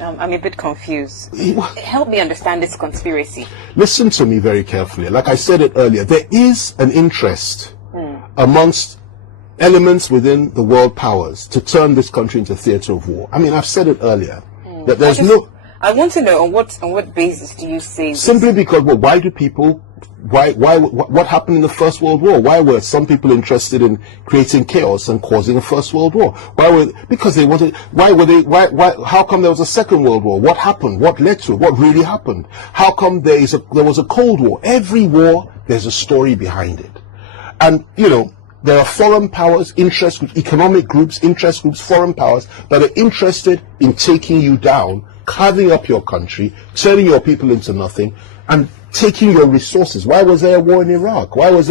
I'm a bit confused. Help me understand this conspiracy. Listen to me very carefully. Like I said it earlier, there is an interest amongst elements within the world powers to turn this country into a theater of war. I mean, I've said it earlier that there's I want to know on what basis do you say this? Simply because, well, why do people? What happened in the First World War? Why were some people interested in creating chaos and causing a First World War? Because they wanted. How come there was a Second World War? What happened? What led to it? What really happened? How come there was a Cold War? Every war, there's a story behind it, and there are foreign powers, interest groups, economic groups, interest groups, foreign powers that are interested in taking you down, carving up your country, turning your people into nothing, and taking your resources. Why was there a war in Iraq? Why did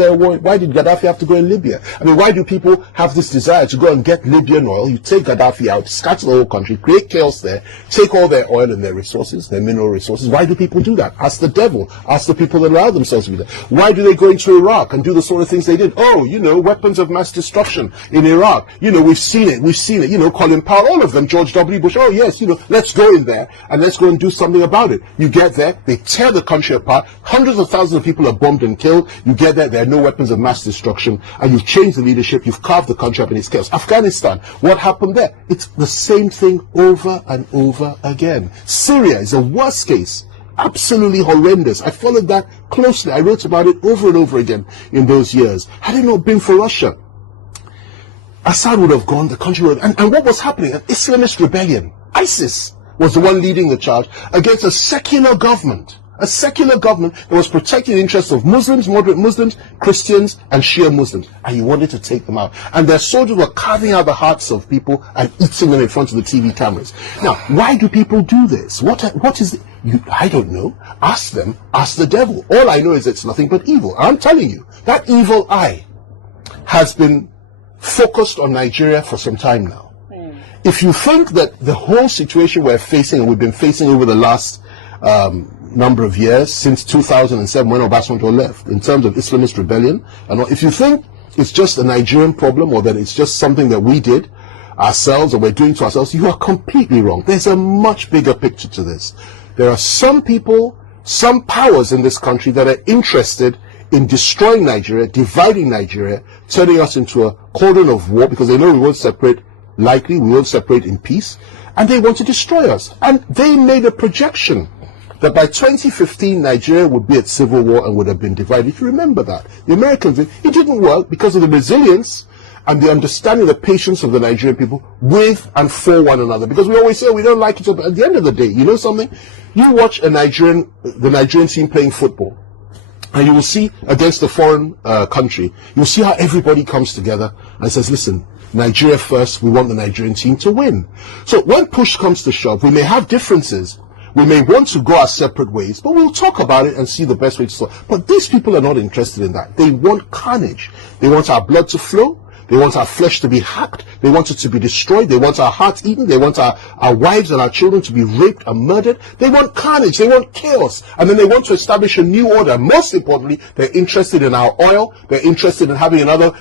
Gaddafi have to go in Libya? I mean, why do people have this desire to go and get Libyan oil? You take Gaddafi out, scatter the whole country, create chaos there, take all their oil and their resources, their mineral resources. Why do people do that? Ask the devil. Ask the people that allow themselves to be there. Why do they go into Iraq and do the sort of things they did? Oh, weapons of mass destruction in Iraq. We've seen it. Colin Powell, all of them, George W. Bush. Oh, yes, let's go in there and let's go and do something about it. You get there, they tear the country apart. Hundreds of thousands of people are bombed and killed. You get there are no weapons of mass destruction, and you've changed the leadership, you've carved the country up in its chaos. Afghanistan, what happened there? It's the same thing over and over again. Syria is a worst case. Absolutely horrendous. I followed that closely. I wrote about it over and over again in those years. Had it not been for Russia, Assad would have gone, the country would have, and what was happening? An Islamist rebellion. ISIS was the one leading the charge against a secular government. A secular government that was protecting the interests of Muslims, moderate Muslims, Christians, and Shia Muslims. And you wanted to take them out. And their soldiers were carving out the hearts of people and eating them in front of the TV cameras. Now, why do people do this? What is it? I don't know. Ask them. Ask the devil. All I know is it's nothing but evil. I'm telling you, that evil eye has been focused on Nigeria for some time now. If you think that the whole situation we're facing, and we've been facing over the last number of years, since 2007 when Obasanjo left, in terms of Islamist rebellion, and if you think it's just a Nigerian problem, or that it's just something that we did ourselves, or we're doing to ourselves, you are completely wrong. There's a much bigger picture to this. There are some people, some powers in this country that are interested in destroying Nigeria, dividing Nigeria, turning us into a cordon of war, because they know we won't separate lightly, we won't separate in peace, and they want to destroy us. And they made a projection that by 2015 Nigeria would be at civil war and would have been divided. If you remember that, the Americans, it didn't work because of the resilience and the understanding, the patience of the Nigerian people with and for one another. Because we always say, we don't like each other. At the end of the day, you know something? You watch the Nigerian team playing football, and you will see against a foreign country, you will see how everybody comes together and says, listen, Nigeria first, we want the Nigerian team to win. So when push comes to shove, we may have differences. We may want to go our separate ways, but we'll talk about it and see the best way to solve. But these people are not interested in that. They want carnage. They want our blood to flow. They want our flesh to be hacked. They want it to be destroyed. They want our hearts eaten. They want our wives and our children to be raped and murdered. They want carnage. They want chaos. And then they want to establish a new order. Most importantly, they're interested in our oil. They're interested in having another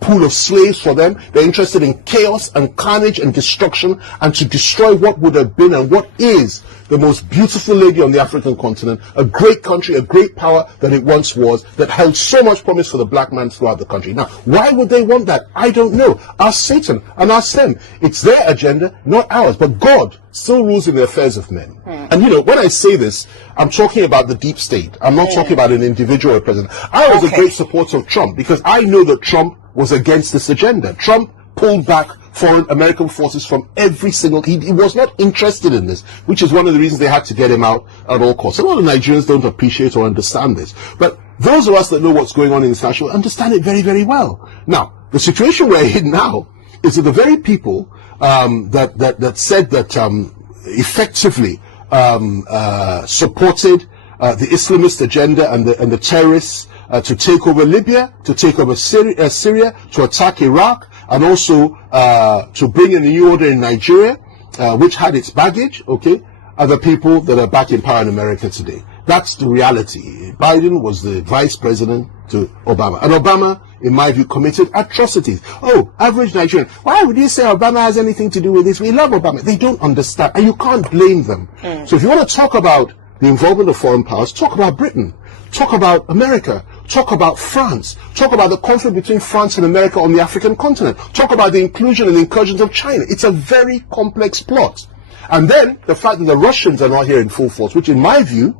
pool of slaves for them. They're interested in chaos and carnage and destruction, and to destroy what would have been and what is the most beautiful lady on the African continent, a great country, a great power that it once was, that held so much promise for the black man throughout the country. Now, why would they want that? I don't know. Ask Satan and ask them. It's their agenda, not ours. But God still rules in the affairs of men. And when I say this, I'm talking about the deep state. I'm not talking about an individual president. I was a great supporter of Trump because I know that Trump was against this agenda. Trump pulled back foreign American forces from every single, he was not interested in this, which is one of the reasons they had to get him out at all costs. A lot of Nigerians don't appreciate or understand this, but those of us that know what's going on in this country understand it very, very well. Now, the situation we're in now is that the very people that said that effectively supported the Islamist agenda and the terrorists to take over Libya, to take over Syria, to attack Iraq, and also to bring in a new order in Nigeria, which had its baggage, are the people that are back in power in America today. That's the reality. Biden was the vice president to Obama. And Obama, in my view, committed atrocities. Oh, average Nigerian. Why would you say Obama has anything to do with this? We love Obama. They don't understand. And you can't blame them. So if you want to talk about the involvement of foreign powers, talk about Britain. Talk about America. Talk about France. Talk about the conflict between France and America on the African continent. Talk about the inclusion and incursions of China. It's a very complex plot. And then the fact that the Russians are not here in full force, which in my view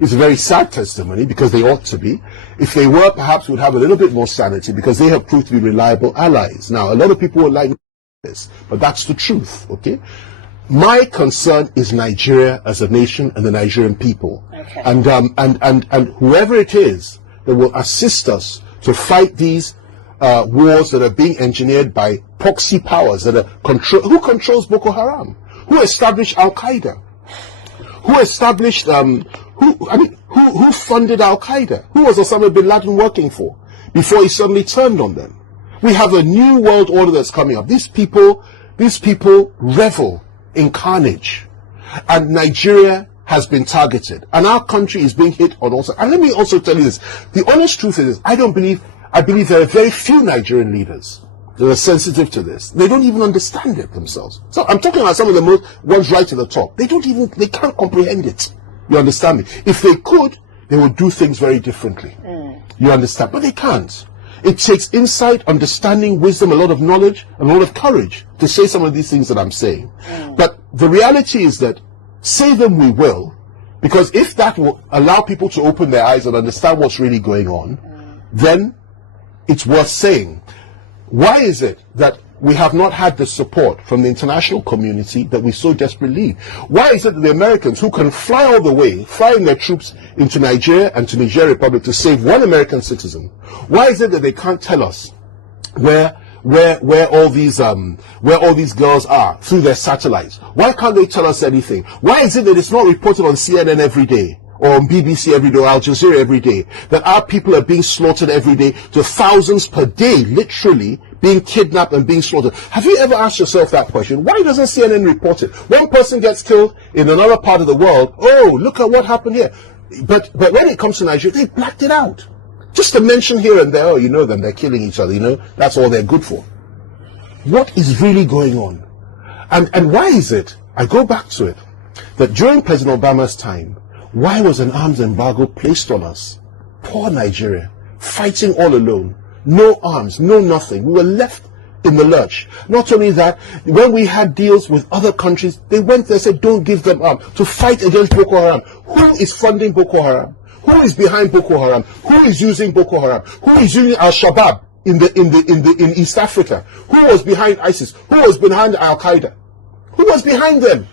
is a very sad testimony, because they ought to be. If they were, perhaps would have a little bit more sanity, because they have proved to be reliable allies. Now, a lot of people would like this, but that's the truth, okay? My concern is Nigeria as a nation and the Nigerian people. Okay. And whoever it is that will assist us to fight these wars that are being engineered by proxy powers that are who controls Boko Haram? Who established Al Qaeda? Who established who funded Al Qaeda? Who was Osama bin Laden working for before he suddenly turned on them? We have a new world order that's coming up. These people revel in carnage, and Nigeria has been targeted, and our country is being hit on all sides. And let me also tell you this: the honest truth is, I believe there are very few Nigerian leaders that are sensitive to this. They don't even understand it themselves. So I'm talking about some of the most ones right to the top. They can't comprehend it. You understand me? If they could, they would do things very differently. You understand? But they can't. It takes insight, understanding, wisdom, a lot of knowledge, and a lot of courage to say some of these things that I'm saying. But the reality is that say them we will, because if that will allow people to open their eyes and understand what's really going on, then it's worth saying. Why is it that we have not had the support from the international community that we so desperately need? Why is it that the Americans, who can fly all the way, flying their troops into Nigeria and to Niger Republic to save one American citizen, why is it that they can't tell us where all these girls are through their satellites? Why can't they tell us anything? Why is it that it's not reported on CNN every day, or on BBC every day, or Al Jazeera every day, that our people are being slaughtered every day, to thousands per day, literally being kidnapped and being slaughtered? Have you ever asked yourself that question? Why doesn't CNN report it? One person gets killed in another part of the world. Oh, look at what happened here. But when it comes to Nigeria, they blacked it out. Just to mention here and there, oh, you know them, they're killing each other, you know, that's all they're good for. What is really going on? And why is it, I go back to it, that during President Obama's time, why was an arms embargo placed on us? Poor Nigeria, fighting all alone, no arms, no nothing. We were left in the lurch. Not only that, when we had deals with other countries, they went there and said, don't give them arms to fight against Boko Haram. Who is funding Boko Haram? Who is behind Boko Haram? Who is using Boko Haram? Who is using Al-Shabaab in East Africa? Who was behind ISIS? Who was behind Al-Qaeda? Who was behind them?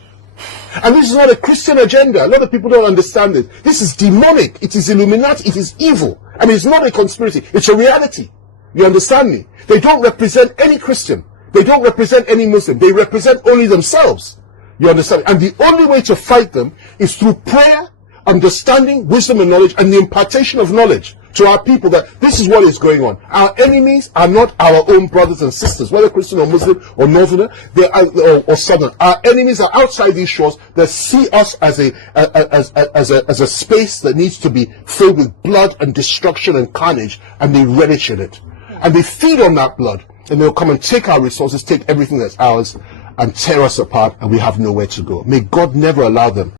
And this is not a Christian agenda. A lot of people don't understand it. This is demonic. It is Illuminati. It is evil. I mean, it's not a conspiracy. It's a reality. You understand me? They don't represent any Christian. They don't represent any Muslim. They represent only themselves. You understand? And the only way to fight them is through prayer, understanding, wisdom, and knowledge, and the impartation of knowledge to our people that this is what is going on. Our enemies are not our own brothers and sisters, whether Christian or Muslim or Northerner, they are, or Southern. Our enemies are outside these shores that see us as a space that needs to be filled with blood and destruction and carnage, and they relish in it. And they feed on that blood, and they'll come and take our resources, take everything that's ours, and tear us apart, and we have nowhere to go. May God never allow them